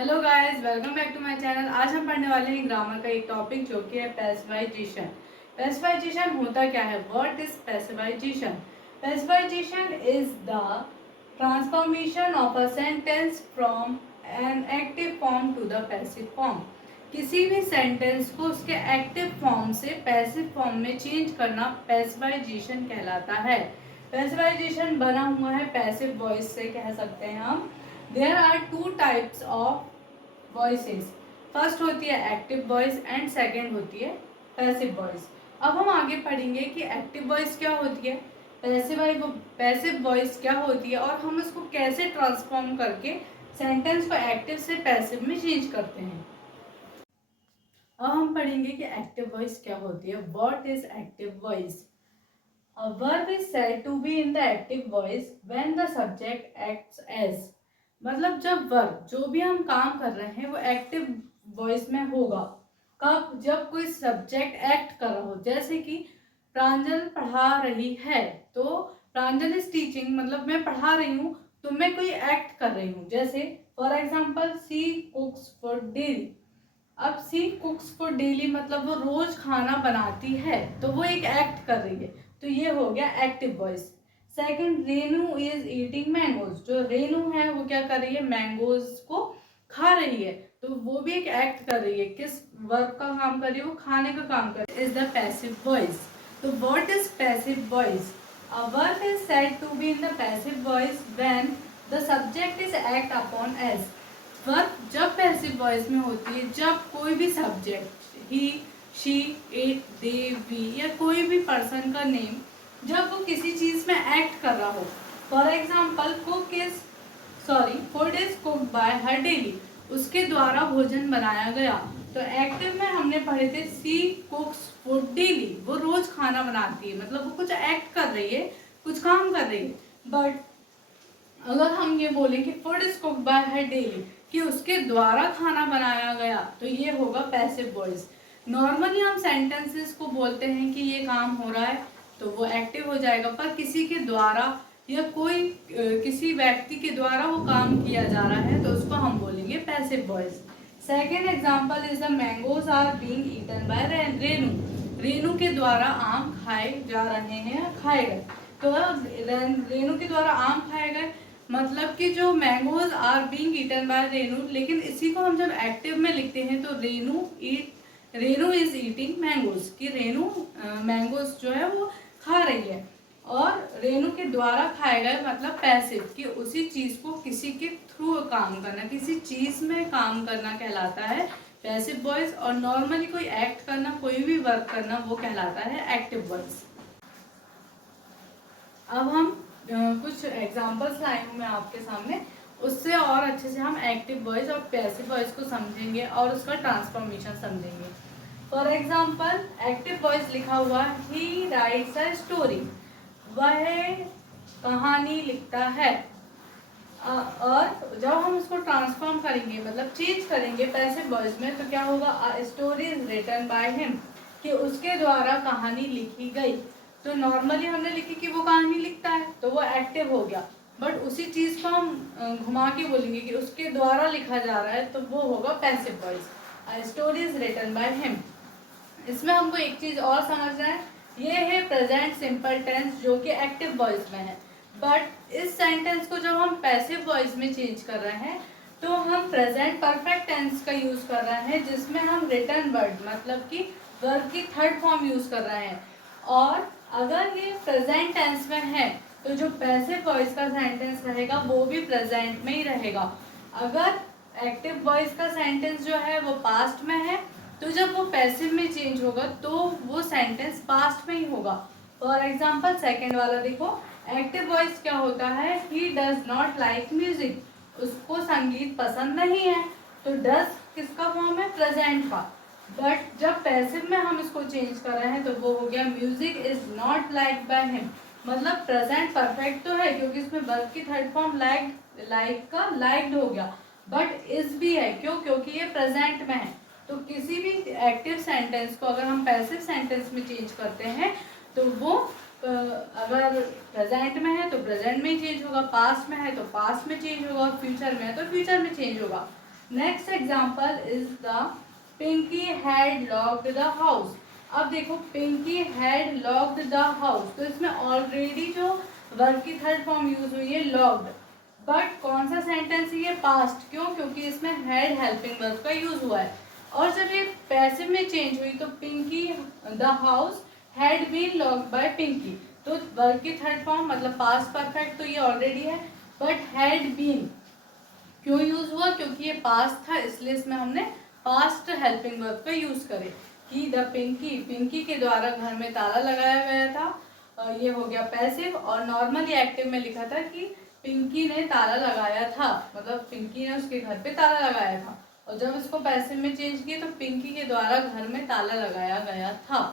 Hello guys, welcome back to my channel. आज हम पढ़ने वाले हैं ग्रामर का एक टॉपिक जो कि है पैसिवाइजेशन। पैसिवाइजेशन होता क्या है? What is passivization? Passivization is the transformation of a sentence from an active form to the passive form. किसी भी सेंटेंस को उसके एक्टिव फॉर्म से पैसिव फॉर्म में चेंज करना पैसिवाइजेशन कहलाता है। पैसिवाइजेशन बना हुआ है पैसिव वॉइस से, कह सकते हैं हम। There are two types of voices. First होती है एक्टिव वॉइस एंड सेकंड होती है पैसिव वॉइस। अब हम आगे पढ़ेंगे कि एक्टिव वॉइस क्या होती है, पैसिव वॉइस क्या होती है और हम उसको कैसे ट्रांसफॉर्म करके सेंटेंस को एक्टिव से पैसिव में चेंज करते हैं। अब हम पढ़ेंगे कि एक्टिव वॉइस क्या होती है। What is active voice? A verb is said to be in the active voice when the subject acts as। मतलब जब वर्ब, जो भी हम काम कर रहे हैं, वो एक्टिव वॉइस में होगा। कब? जब कोई सब्जेक्ट एक्ट कर रहा हो। जैसे कि प्रांजल पढ़ा रही है, तो प्रांजल इज टीचिंग, मतलब मैं पढ़ा रही हूँ तो मैं कोई एक्ट कर रही हूँ। जैसे for example she cooks for daily. अब सी कुक्स फॉर डेली मतलब वो रोज खाना बनाती है, तो वो एक एक्ट कर रही है, तो ये हो गया active voice. Second, Renu is eating mangoes. जो रेनू है वो क्या कर रही है? मैंगोज को खा रही है, तो वो भी एक एक्ट कर रही है। किस वर्ब का काम कर रही है? वो खाने का काम कर रही है। Is the passive voice. तो what is passive voice? A verb is said to be in the passive voice when the subject is act upon as. Verb जब पैसिव वॉइस में होती है जब कोई भी subject, he, she, it, they, we या कोई भी पर्सन का नेम जब वो किसी चीज में एक्ट कर रहा हो। For example food is cooked bye her daily. उसके द्वारा भोजन बनाया गया। तो एक्टिव में हमने पढ़े थे सी कुक्स फूड डेली। वो रोज खाना बनाती है, मतलब वो कुछ एक्ट कर रही है, कुछ काम कर रही है। बट अगर हम ये बोलें कि food is cooked bye her daily, कि उसके द्वारा खाना बनाया गया, तो ये होगा पैसिव वॉइस। नॉर्मली हम सेंटेंसेस को बोलते हैं कि ये काम हो रहा है, तो वो एक्टिव हो जाएगा। पर किसी के द्वारा या कोई किसी व्यक्ति के द्वारा वो काम किया जा रहा है, तो उसको हम बोलेंगे passive voice. Second example is the mangoes are being eaten by Renu. Renu के द्वारा आम खाए जा रहे हैं, खाए गए। तो रेनू के द्वारा आम खाए गए, मतलब कि जो mangoes are being eaten by Renu. लेकिन इसी को हम जब एक्टिव में लिखते हैं तो रेनू इज ईटिंग मैंगोज, कि रेनू मैंगोज जो है वो खा रही है। और रेनू के द्वारा खाए गए मतलब पैसिव, कि उसी चीज को किसी के थ्रू काम करना, किसी चीज में काम करना कहलाता है पैसिव वॉइस। और नॉर्मली कोई एक्ट करना, कोई भी वर्क करना, वो कहलाता है एक्टिव वॉइस। अब हम कुछ एग्जांपल्स लाए हूँ मैं आपके सामने, उससे और अच्छे से हम एक्टिव वॉइस और पैसिव वॉइस को समझेंगे और उसका ट्रांसफॉर्मेशन समझेंगे। फॉर एग्जांपल एक्टिव वॉइस लिखा हुआ ही राइट्स अ स्टोरी। वह कहानी लिखता है। और जब हम उसको ट्रांसफॉर्म करेंगे, मतलब चेंज करेंगे पैसिव वॉइस में, तो क्या होगा? A story is written by him, कि उसके द्वारा कहानी लिखी गई। तो नॉर्मली हमने लिखी कि वो कहानी लिखता है, तो वो एक्टिव हो गया। बट उसी चीज को हम घुमा के बोलेंगे कि उसके द्वारा लिखा जा रहा है, तो वो होगा passive voice. A story is written by him. इसमें हमको एक चीज और समझना है, ये है प्रेजेंट सिंपल टेंस, जो कि एक्टिव वॉइस में है। बट इस सेंटेंस को जब हम पैसिव वॉइस में चेंज कर रहे हैं, तो हम प्रेजेंट परफेक्ट टेंस का यूज कर रहे हैं, जिसमें हम रिटर्न वर्ड, मतलब कि वर्ब की थर्ड फॉर्म यूज कर रहे हैं। और अगर ये प्रेजेंट टेंस में है, तो जो पैसिव वॉइस का सेंटेंस रहेगा वो भी प्रेजेंट में ही रहेगा। अगर एक्टिव वॉइस का सेंटेंस जो है वो पास्ट में है, तो जब वो पैसिव में चेंज होगा तो वो सेंटेंस पास्ट में ही होगा। फॉर एग्जाम्पल सेकेंड वाला देखो, एक्टिव वॉइस क्या होता है? He does not like music. उसको संगीत पसंद नहीं है। तो डज किसका फॉर्म है? प्रेजेंट का। बट जब पैसिव में हम इसको चेंज कर रहे हैं, तो वो हो गया music is not like by him. मतलब प्रेजेंट परफेक्ट तो है, क्योंकि इसमें वर्ब की थर्ड फॉर्म लाइक का लाइक्ड हो गया। बट इज भी है, क्यों? क्योंकि ये प्रेजेंट में है। तो किसी भी एक्टिव सेंटेंस को अगर हम पैसिव सेंटेंस में चेंज करते हैं, तो वो अगर प्रेजेंट में है तो प्रेजेंट में ही चेंज होगा, पास्ट में है तो पास्ट में चेंज होगा, और फ्यूचर में है तो फ्यूचर में चेंज होगा। Next example is the Pinky had locked the house. अब देखो Pinky had locked the house, तो इसमें ऑलरेडी जो वर्ब की थर्ड फॉर्म यूज हुई है लॉक्ड, बट कौन सा सेंटेंस है ये, पास्ट। क्यों? क्योंकि इसमें हैड हेल्पिंग वर्ब का यूज हुआ है। और जब ये पैसिव में चेंज हुई तो Pinky the house had been locked by Pinky, तो वर्ब की थर्ड फॉर्म मतलब पास्ट परफेक्ट तो ये ऑलरेडी है, बट हैड बीन क्यों यूज हुआ, क्योंकि ये पास्ट था इसलिए इसमें हमने पास्ट हेल्पिंग वर्ब का यूज करे कि द पिंकी, पिंकी के द्वारा घर में ताला लगाया गया था, ये हो गया पैसिव। और नॉर्मली एक्टिव में लिखा था कि पिंकी ने ताला लगाया था, मतलब पिंकी ने उसके घर पे ताला लगाया था। और जब इसको पैसिव में चेंज किया तो पिंकी के द्वारा घर में ताला लगाया गया था।